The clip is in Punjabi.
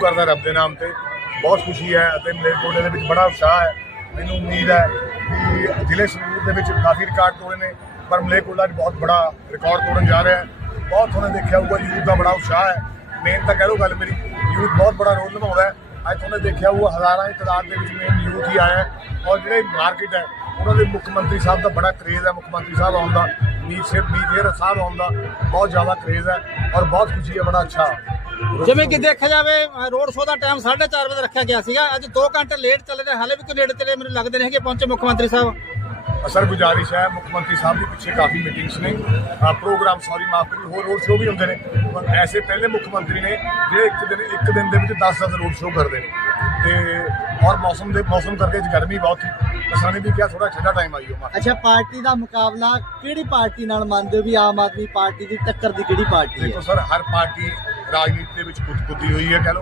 ਕਰਦਾ ਰੱਬ ਦੇ ਨਾਮ ਤੇ। ਬਹੁਤ ਖੁਸ਼ੀ ਹੈ ਅਤੇ ਮਲੇਰਕੋਟਲੇ ਦੇ ਵਿੱਚ ਬੜਾ ਉਤਸ਼ਾਹ ਹੈ। ਮੈਨੂੰ ਉਮੀਦ ਹੈ ਕਿ ਜ਼ਿਲ੍ਹੇ ਸੰਗਰੂਰ ਦੇ ਵਿੱਚ ਕਾਫੀ ਰਿਕਾਰਡ ਤੋੜੇ ਨੇ, ਪਰ ਮਲੇਰਕੋਟਲਾ 'ਚ ਬਹੁਤ ਬੜਾ ਰਿਕਾਰਡ ਤੋੜਨ ਜਾ ਰਿਹਾ ਹੈ। ਬਹੁਤ ਤੁਹਾਨੂੰ ਦੇਖਿਆ ਹੋਊਗਾ, ਯੂਥ ਦਾ ਬੜਾ ਉਤਸ਼ਾਹ ਹੈ। ਮੇਨ ਤਾਂ ਕਹਿ ਲਓ ਗੱਲ ਮੇਰੀ, ਯੂਥ ਬਹੁਤ ਬੜਾ ਰੋਲ ਨਿਭਾਉਂਦਾ ਹੈ। ਅੱਜ ਤੁਹਾਨੂੰ ਦੇਖਿਆ ਹੋਊਗਾ, ਹਜ਼ਾਰਾਂ ਦੀ ਤਾਦਾਦ ਦੇ ਵਿੱਚ ਮੇਨ ਯੂਥ ਹੀ ਆਇਆ ਔਰ ਜਿਹੜੇ ਮਾਰਕੀਟ ਹੈ, ਉਹਨਾਂ ਦੇ ਮੁੱਖ ਮੰਤਰੀ ਸਾਹਿਬ ਦਾ ਬੜਾ ਕਰੇਜ਼ ਹੈ, ਮੁੱਖ ਮੰਤਰੀ ਸਾਹਿਬ ਆਉਣ ਦਾ ਮੀਰ ਸਿਰ ਮੀਰ ਸਾਹਿਬ ਆਉਣ ਦਾ ਬਹੁਤ ਜ਼ਿਆਦਾ ਕਰੇਜ਼ ਹੈ। ਔਰ ਬਹੁਤ ਖੁਸ਼ੀ ਹੈ, ਬੜਾ ਅੱਛਾ। ਜਿਵੇਂ ਕਿ ਦੇਖਿਆ ਜਾਵੇ ਰੋਡ ਸ਼ੋਅ ਦਾ ਟਾਈਮ 4:30 ਵਜੇ ਰੱਖਿਆ ਗਿਆ ਸੀਗਾ। ਅੱਜ 2 ਘੰਟੇ ਲੇਟ ਚੱਲ ਰਿਹਾ, ਹਾਲੇ ਵੀ ਕੋਈ ਨੇੜੇ ਤੇੜੇ ਮੈਨੂੰ ਲੱਗਦੇ ਨਹੀਂ ਹੈਗੇ, ਪਹੁੰਚੇ ਮੁੱਖ ਮੰਤਰੀ ਸਾਹਿਬ। ਅਸਰ ਗੁਜ਼ਾਰਿਸ਼ ਹੈ, ਮੁੱਖ ਮੰਤਰੀ ਸਾਹਿਬ ਦੀ ਪਿੱਛੇ ਕਾਫੀ ਮੀਟਿੰਗਸ ਨੇ। ਪ੍ਰੋਗਰਾਮ ਸੌਰੀ ਮਾਫ ਕਰੀ ਹੋਰ ਰੋਡ ਸ਼ੋਅ ਵੀ ਹੁੰਦੇ ਨੇ। ਪਰ ਐਸੇ ਪਹਿਲੇ ਮੁੱਖ ਮੰਤਰੀ ਨੇ ਜਿਹੜੇ ਇੱਕ ਦਿਨ ਇੱਕ ਦਿਨ ਦੇ ਵਿੱਚ 10-10 ਰੋਡ ਸ਼ੋਅ ਕਰਦੇ ਨੇ। ਤੇ ਔਰ ਮੌਸਮ ਦੇ ਮੌਸਮ ਕਰਕੇ ਗਰਮੀ ਬਹੁਤ ਸੀ। ਕਿਸਾਨੀ ਵੀ ਕਿਹਾ ਥੋੜਾ ਠੰਡਾ ਟਾਈਮ ਆਈ ਹੋ ਅੱਛਾ ਪਾਰਟੀ ਦਾ ਮੁਕਾਬਲਾ ਕਿਹੜੀ ਪਾਰਟੀ ਨਾਲ ਮੰਨਦੇ ਹੋ ਵੀ ਆਮ ਆਦਮੀ ਪਾਰਟੀ ਦੀ ਟੱਕਰ ਦੀ ਕਿਹੜੀ ਪਾਰਟੀ ਹੈ? ਦੇਖੋ ਸਰ ਹਰ ਪਾਰਟੀ ਰਾਜਨੀਤੀ ਦੇ ਵਿੱਚ ਖੁਦੀ ਹੋਈ ਹੈ ਕਹਿ ਲਓ।